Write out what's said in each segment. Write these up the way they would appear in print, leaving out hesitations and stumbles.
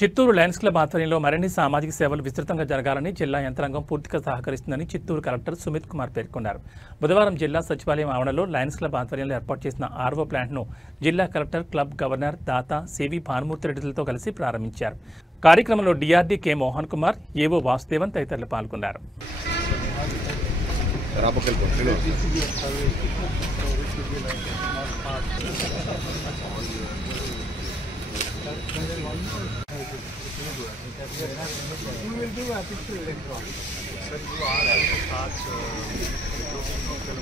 Chittoor Lions club ఆధ్వర్యంలో మరిన్ని సామాజిక సేవలు విస్తృతంగా జరగాలని జిల్లా యంత్రాంగం పూర్తిగా సహకరిస్తుందని చిత్తూరు కలెక్టర్ సుమిత్ కుమార్ పేర్కొన్నారు. బుధవారం జిల్లా సచివాలయం ఆవరణలో లయన్స్ క్లబ్ ఆధ్వర్యంలో ఏర్పాటు చేసిన ఆర్వో ప్లాంట్ను జిల్లా కలెక్టర్, క్లబ్ గవర్నర్ దాత సివి భానుమూర్తి రెడ్డిలతో కలిసి ప్రారంభించారు. కార్యక్రమంలో డిఆర్డీ కె మోహన్ కుమార్, ఏవో వాసుదేవన్ తదితరులు పాల్గొన్నారు. We will do a picture later on. Sir, you are also start recruiting local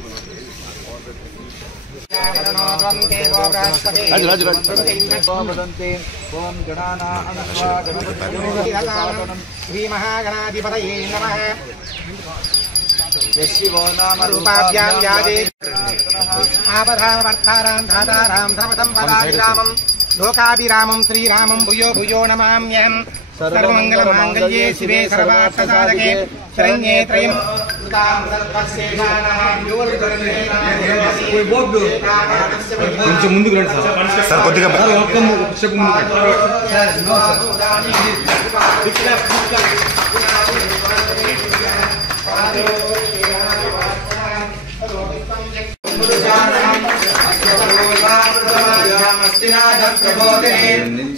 volunteers for the technicians. Shri Mahaganadhipataye Namah. Yashivo Nama Rupabhyam Yade Abadham Vartharam Dhataram Dhavatam Padabhiramam Lokabhiramam Sri Ramam Bhuyo Bhuyo Namamyam सर्वमंगलमांगल्ये शिवे सर्वार्थसाधके शरण्ये त्र्यं तां सर्वशेषानां కొంచెం ముందుకు రండి sir కొద్దిగా ఒక్క step ముందుకు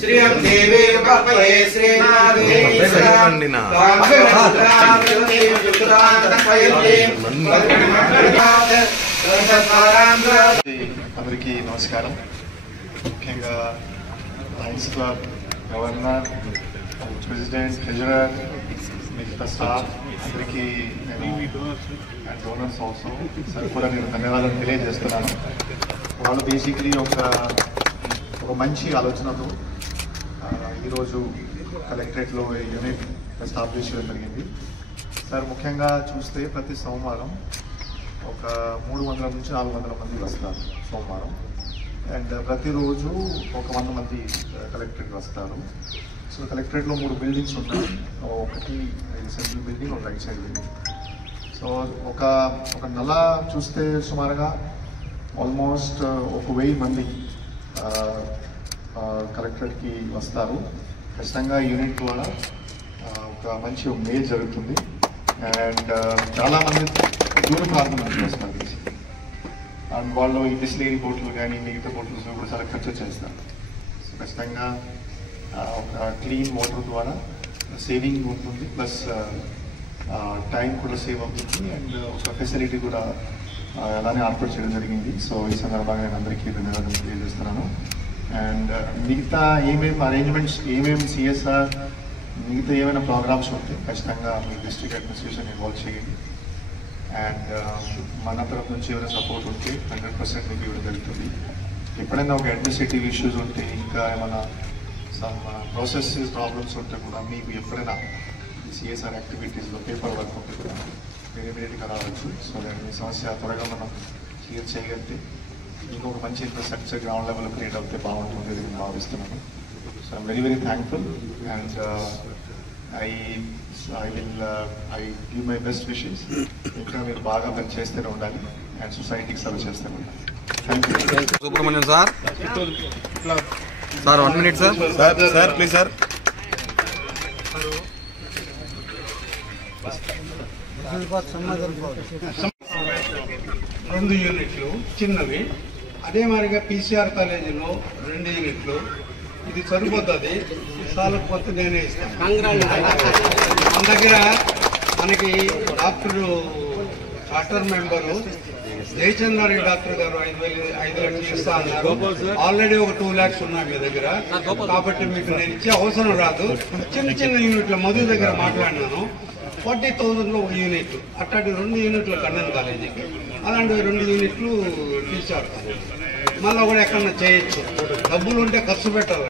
श्रीयं देवी कल्पये श्रीनाथे అందరికీ నమస్కారం. ముఖ్యంగా Lions club governor, president, treasurer, మిగతా స్టాఫ్ అందరికీ నేను అండ్ డోనర్స్ ఆల్సో సార్ కూడా నేను ధన్యవాదాలు తెలియజేస్తున్నాను. వాళ్ళు బేసిక్లీ ఒక మంచి ఆలోచనతో ఈరోజు కలెక్టరేట్లో యూనిట్ ఎస్టాబ్లిష్ చేయడం జరిగింది. సార్ ముఖ్యంగా చూస్తే ప్రతి సోమవారం ఒక 300 నుంచి 400 మంది వస్తారు సోమవారం. అండ్ ప్రతిరోజు ఒక 100 మంది కలెక్టరేట్ వస్తారు. సో కలెక్టరేట్లో 3 బిల్డింగ్స్ ఉన్నాయి. ఒకటి సెంట్రల్ బిల్డింగ్, ఒక రైట్ సైడ్ బిల్డింగ్. సో ఒక నెల చూస్తే సుమారుగా ఆల్మోస్ట్ 1000 మంది కలెక్టరేట్కి వస్తారు. ఖచ్చితంగా యూనిట్ ద్వారా ఒక మంచి మేల్ జరుగుతుంది. అండ్ చాలామంది దూర ప్రాంతం నుంచి వస్తారు. అండ్ వాళ్ళు ఈ బిస్లేరీ బోట్లు కానీ మిగతా బోట్లు కూడా చాలా ఖర్చు చేస్తారు. సో ఖచ్చితంగా ఒక క్లీన్ వాటర్ ద్వారా సేవింగ్ ఉంటుంది, ప్లస్ టైం కూడా సేవ్ అవుతుంది. అండ్ ఒక ఫెసిలిటీ కూడా అలానే ఏర్పాటు చేయడం జరిగింది. సో ఈ సందర్భంగా నేను అందరికీ ధన్యవాదాలు తెలియజేస్తున్నాను. అండ్ మిగతా ఏమేమి అరేంజ్మెంట్స్, ఏమేమి సిఎస్ఆర్, మిగతా ఏమైనా ప్రోగ్రామ్స్ ఉంటే ఖచ్చితంగా మీ డిస్ట్రిక్ట్ అడ్మినిస్ట్రేషన్ ఇన్వాల్వ్ చేయండి. అండ్ మన తరఫు నుంచి ఏమైనా సపోర్ట్ ఉంటే 100% మీకు ఇవ్వడం జరుగుతుంది. ఎప్పుడైనా ఒక అడ్మినిస్ట్రేటివ్ ఇష్యూస్ ఉంటే, ఇంకా ఏమైనా సమ్ ప్రాసెస్ ప్రాబ్లమ్స్ ఉంటే కూడా మీకు ఎప్పుడైనా సిఎస్ఆర్ యాక్టివిటీస్లో పేపర్ వర్క్ ఉంటే కూడా మీరు ఇమీడియట్గా రావచ్చు. సో దాని మీ సమస్య త్వరగా మనం క్లియర్ చేయగలిగితే ఇంకొక మంచి ఇన్ఫ్రాస్ట్రక్చర్ గ్రౌండ్ లెవెల్ క్రియేట్ అవుతే బాగుంటుంది అని నేను భావిస్తున్నాను. So I'm very very thankful. And I give my best wishes. ఇంకా మీరు బాగా పని చేస్తూనే ఉండాలి అండ్ సొసైటీకి సర్వ్ చేస్తూనే ఉండాలి. Thank you. Subrahmanyam sir, sir 1 minute sir. Sir please sir. రెండు యూనిట్లు చిన్నవి, అదే మాదిరిగా PCR కాలేజీలో 2 యూనిట్లు. ఇది సరిపోతుంది, చాలకపోతే నేనే ఇస్తాను. మన దగ్గర మనకి doctor charter member Jayachandra Reddy doctor గారు 5 లక్షలు ఇస్తా అన్నారు. ఆల్రెడీ ఒక 2 lakhs ఉన్నాయి మీ దగ్గర, కాబట్టి మీకు నేను ఇచ్చే అవసరం రాదు. చిన్న చిన్న యూనిట్ల మధు దగ్గర మాట్లాడినాను. 40,000లో 1 యూనిట్, అట్లాంటి 2 యూనిట్లు కన్నన్ కాలేజీకి, అలాంటి 2 యూనిట్లు టీచర్. మళ్ళీ కూడా ఎక్కడన్నా చేయొచ్చు. డబ్బులు ఉంటే ఖర్చు పెట్టాలి.